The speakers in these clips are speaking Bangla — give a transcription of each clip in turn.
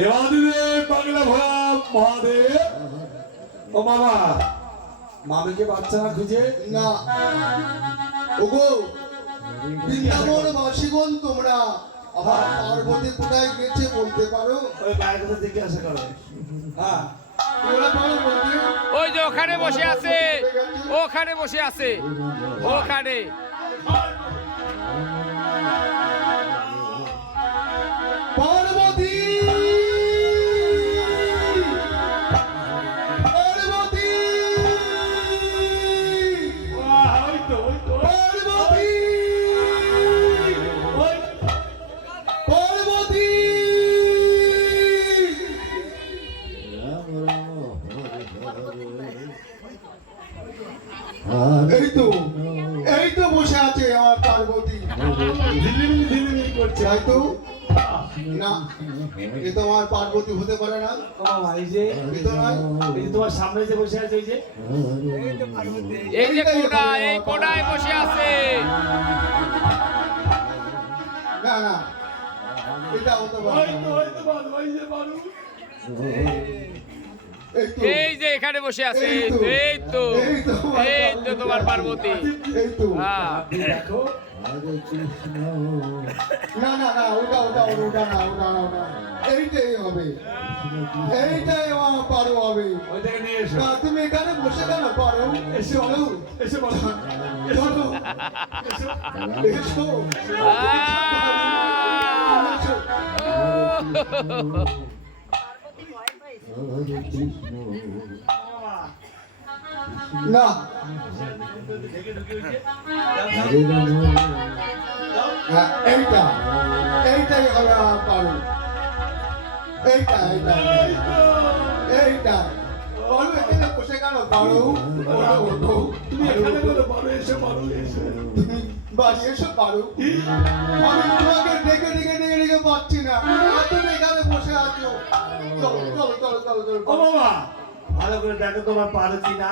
দেবাদিদেব বাংলা ভোলা মহাদেব। ও মামা, মামিকে বাচ্চা না খুঁজে না ওগো বৃন্দাবন বাসীগণ তোমরা আমার পার্বতী কোথায় গেছে বলতে পারো? ওই মায়ের কাছে দেখে আসা করো। হ্যাঁ, তোমরা পারো বলতে? ওই যে ওখানে বসে আছে, ওখানে বসে আছে, ওখানে। পার্বতী পার্বতী ওই তো পার্বতী পার্বতী এই তো বসে আছে আমার পার্বতী। ঝিলিমিলি ঝিলিমিলি করছে। তাই তো না, এ তো আমার পার্বতী হতে পারে না। ও মামা, এই যে এ তো নয়। এই যে তোমার সামনে যে বসে আছে, ওই যে এই যে কোনায়, এই কোনায় বসে আছে। না না, এটা হতে পারে ওই না। তো ওই তো বালু, ওই যে বালু। এই তো এই যে এখানে বসে আছে, এই তো, এই তো তোমার পার্বতী। এই তো হ্যাঁ, আপনি দেখো, না না না, ওটা ওটা ওটা না, ওটা না, ওটা এইটাই হবে, এইটাই আমার পারো হবে। ওই থেকে নিয়ে এসো। তা তুমি এখানে বসে কেন পারো? এসে বলো, এসে বলো। চলো এসো না, হ্যাঁ, এইটা এইটাই হবে আমার পারো, এইটা এইটা এইটা বলো, এখানে বসে কেন পারো? ওঠো, ওঠো। তুমি এখানে বলো, বলো, এসে বলো, এসে। তুমি বাড়ি এসে পারো? আমি তোমাকে ডেকে ডেকে ডেকে ডেকে পাচ্ছি না, আর তুমি এখানে বসে আছো। চলো চলো চলো চলো চলো। ও মামা, ভালো করে দেখো তোমার পারো কি না।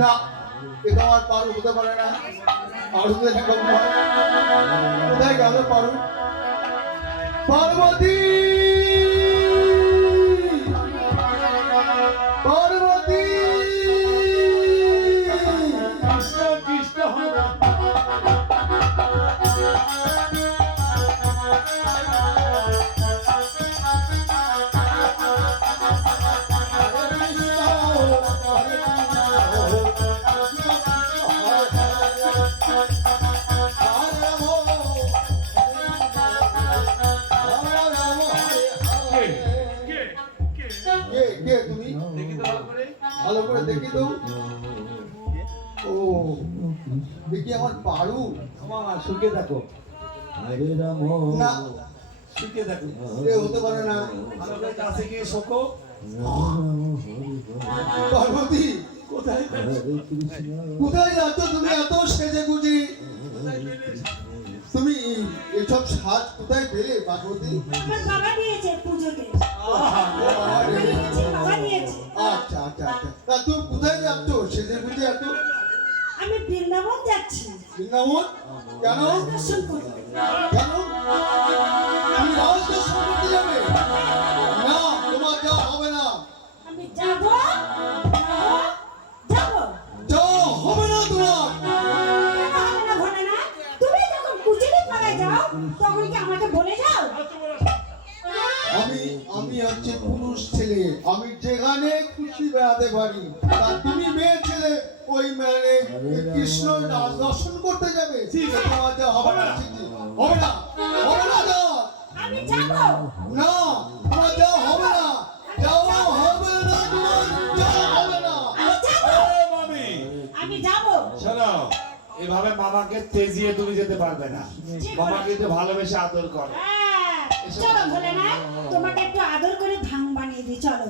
না, এটা আমার পারো হতে পারে না। আর হতে এরকম নয়। কোথায় গেল পারো? পার্বতী পার্বতী কৃষ্ণ কৃষ্ণ হবে। কে কে কে কে তুমি? দেখি তো ভালো করে। ভালো করে দেখি তো। ও, দেখি আমার পারু। ও মামা, শুকে দেখো, না, শুকে দেখো। এ হতে পারে না। ভালো করে কাছে গিয়ে শোকো। পার্বতী কোথায় কোথায় যাচ্ছ তুমি এত সেজে গুজি? তুমি এসব সাজ কোথায় পেলে পার্বতী? আমার বাবা দিয়েছে পুজোতে। আরে, বাবা দিয়েছে। আচ্ছা আচ্ছা আচ্ছা, তা তুমি কোথায় যাচ্ছ সেজে গুজি এত? আমি বৃন্দাবন যাচ্ছি বৃন্দাবন? কেন দর্শন করতে। কেন তুমি রাজ দর্শন করতে যাবে? না, তোমার যাওয়া হবে না। আমি যাব যাব যাওয়া হবে না তোমার। কেন হবে না বলে না? তুমি যখন কুচিলি পাড়ায় যাও তখন কি আমাকে বলে যাও? আমি আমি হচ্ছে পুরুষ ছেলে, আমি যেখানে খুশি বেড়াতে পারি। তা তুমি মেয়ে ছেলে ওই মানে কৃষ্ণ রাজ দর্শন করতে যাবে? তোমার যা হবে না, হবে না, হবে না যাওয়া। আমি যাব না, তোমার যাওয়া হবে না, যাওয়া হবে না, তোমার যাওয়া হবে না। আমি যাব ও মামি, আমি যাব শোনো, এভাবে মামাকে তেজিয়ে তুমি যেতে পারবে না। মামাকে একটু ভালোবেসে আদর করো। হ্যাঁ, চলো বলে না তোমাকে একটু আদর করে ভাং বানিয়ে দিই। চলো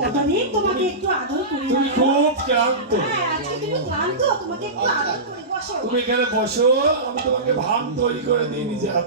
কতদিন তোমাকে একটু আদর করি তুমি না? খুব ক্লান্ত। হ্যাঁ, আজকে তুমি ক্লান্ত, তোমাকে একটু আদর করে বসো। তুমি এখানে বসো, আমি তোমাকে ভাম তৈরি করে দিই নিজে হাতে।